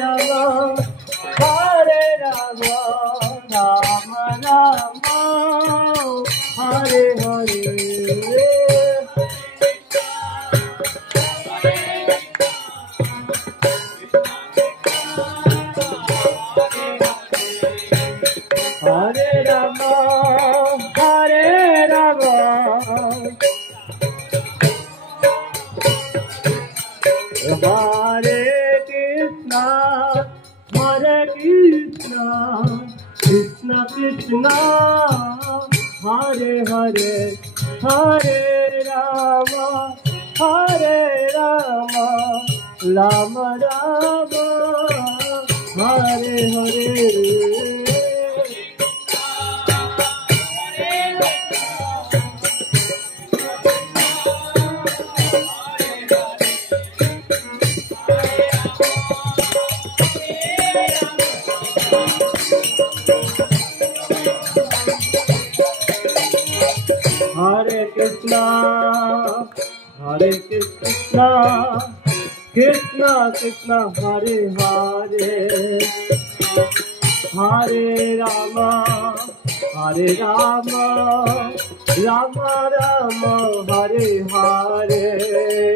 Rama, Hare Rama, Rama Rama, Hare Hare. Hare Rama, Hare Rama, Hare Krishna, Hare Krishna, Krishna Krishna, Hare Hare, Hare Rama, Hare Rama, Rama Rama, Hare Hare. Hare Krishna, Hare Krishna, Krishna Krishna, Hare Hare, Hare Rama, Hare Rama, Rama Rama, Hare Hare.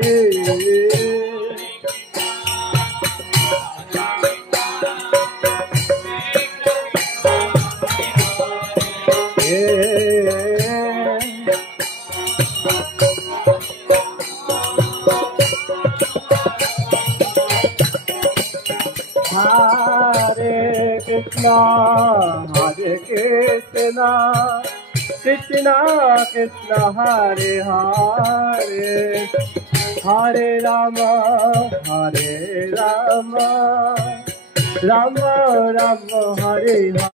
Hare Krishna, Hare Krishna, Krishna Krishna, Hare Hare, Hare Rama, Hare Rama, Rama Rama, Hare Hare.